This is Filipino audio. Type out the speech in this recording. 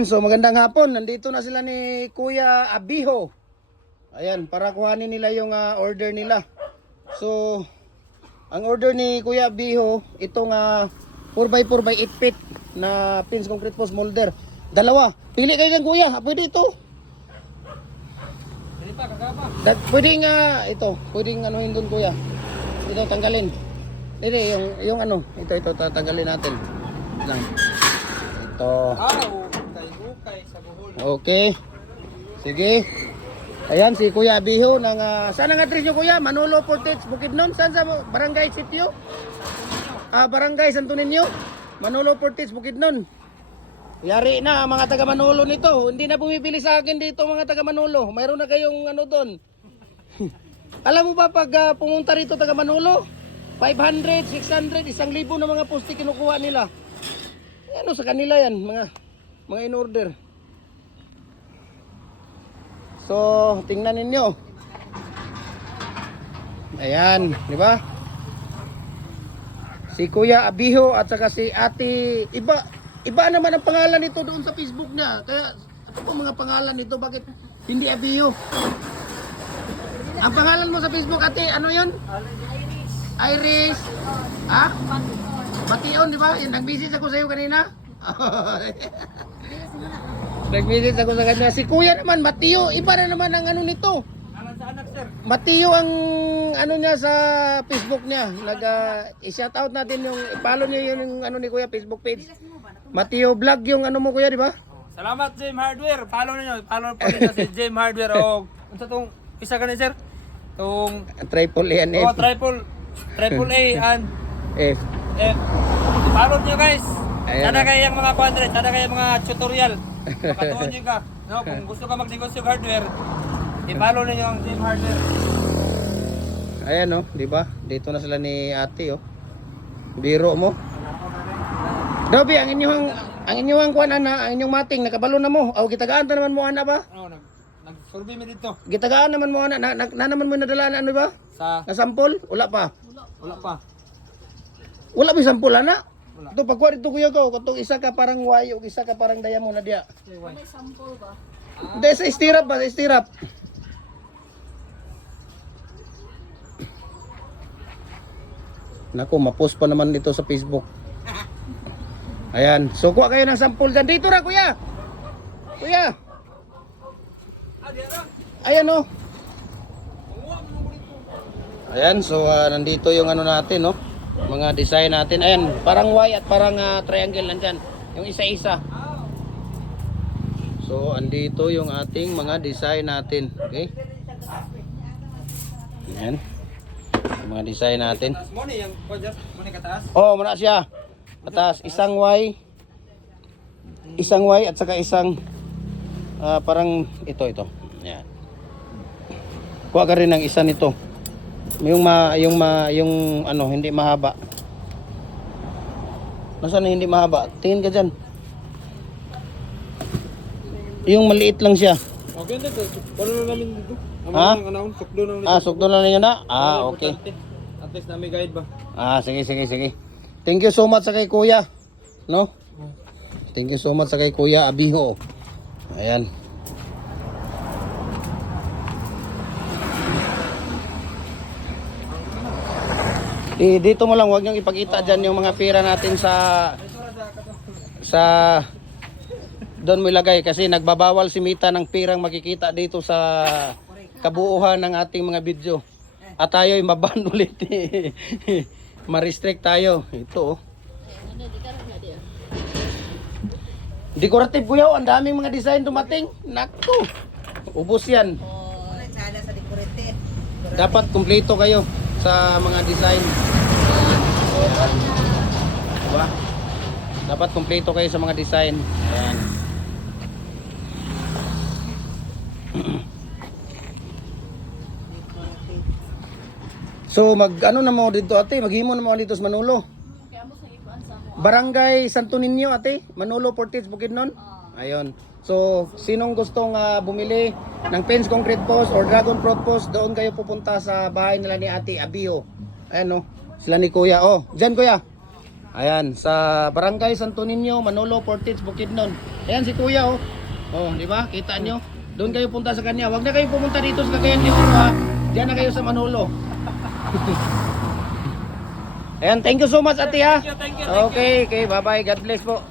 So magandang hapon, nandito na sila ni Kuya Abiho. Ayan, para kuhanin nila yung order nila. So, ang order ni Kuya Abiho, itong 4x4 by 8 feet na pins concrete post molder. Dalawa, pili kayo ng Kuya, pwede ito. Pwede pa, kagaba. Pwedeng pwedeng anuhin doon Kuya. Ito tanggalin. Hindi, yung ito tatanggalin natin. Lang. Ito. Ukay sa buhol. Okay. Sige. Ayan si Kuya Abiho ng saan ang address nyo Kuya? Manolo Portage, Bukidnon. Saan sa barangay sitio? Barangay Santo Niño. Manolo Portage, Bukidnon. Yari na mga taga Manolo nito. Hindi na bumibili sa akin dito mga taga Manolo. Mayroon na kayong doon. Alam mo ba pag pumunta rito taga Manolo? 500, 600, 1,000 na mga poste kinukuha nila. Ano sa kanila yan, mga in order. So, tingnan ninyo. Ayan, di ba? Si Kuya Abiho at saka si Ate, iba naman ang pangalan nito doon sa Facebook niya. Kaya, ano po mga pangalan nito? Bakit hindi Abiho? Ang pangalan mo sa Facebook, Ate, ano yun? Iris. Bation, di ba? Yan, nag-message ako sa iyo kanina. Nag-message ako sa kanya. Si Kuya naman, Mateo. Iba na naman ang nito. Alam sa anak, sir. Mateo ang niya sa Facebook niya. I-shout out natin yung, i-follow niyo yung ni Kuya, Facebook page. Mateo Vlog yung mo Kuya, di ba? Salamat, Jim Hardware. Follow niyo. Follow po niyo si Jim Hardware. O, unsa tong isa ka ni, sir? Tong Triple A and F. Oh, triple A and F. F. Follow niyo, guys. Ayan. Sana kayo yung mga quadre, sana kayo yung mga tutorial. Patuon niyo ka. No, kung gusto ka magnegosyo hardware, i-follow niyo ang Jim Hardware. Ayan di ba? Dito na sila ni Ate Biro mo. Dobi, ang inyong kuan ang inyong mating nakabalo na mo. Aw gitagaan ta naman mo ana ba? Nag-survey mi dito. Gitagaan naman mo ana na naman mo nadala na ba? Sa Na sample? Wala pa. wala pa. Wala ba sample ana? Wala. Ito pagkuha dito kuya ko, katong isa ka parang wayo, isa ka parang diamond na diya. May sample ba? Hindi sa istirap ba, sa istirap. Naku, ma-post pa naman dito sa Facebook. Ayan, so kuha kayo ng sample dyan. Dito na kuya. Kuya. Ayan Ayan, so nandito yung natin mga design natin. Ayan, parang Y at parang triangle nandyan. Yung isa-isa. So, andito yung ating mga design natin. Okay? Ayan. Yung mga design natin. Money yung project, money kataas. Oh, muna siya. Atas, isang Y at saka isang parang ito. Ayan. Kuha ka rin ng isa nito. Yung hindi mahaba. Nasaan na hindi mahaba? Tingin ka dyan. Yung maliit lang siya. Okay na to. Paano na namin dito? Ha? Sukdo na ulit. Sukdo na ninyo na? Okay. At least na may guide ba? Sige. Thank you so much sa kay Kuya. No? Thank you so much sa kay Kuya Abiho. Ayan. Dito mo lang, huwag niyong ipakita dyan yung mga pera natin sa doon mo ilagay kasi nagbabawal si Mita ng pirang makikita dito sa kabuuhan ng ating mga video. At tayo ay maban ulit. Ma-restrict tayo. Ito decorative kuya, ang daming mga design dumating. Naku, ubos yan. Dapat kumpleto kayo sa mga design. Diba? Dapat kumpleto kayo sa mga design. Ayan. So na mo dito ate, maghimo na mo dito sa Manolo. Barangay Santo Niño ate, Manolo Portage Bukidnon. Ayun. So sinong gustong bumili ng fence concrete post or dragon fruit post, doon kayo pupunta sa bahay nila ni Ate Abiho. Ayan sila ni Kuya. Diyan Kuya. Ayan, sa Barangay Santo Niño, Manolo Portage Bukidnon. Ayan si Kuya oh. Oh, di ba? Kita nyo? Doon kayo punta sa kanya. Huwag na kayo pumunta dito sa Cagayan de Oro ha. Diyan na kayo sa Manolo. Ayan, thank you so much ate ha. Thank you. Okay, okay, bye-bye. God bless po.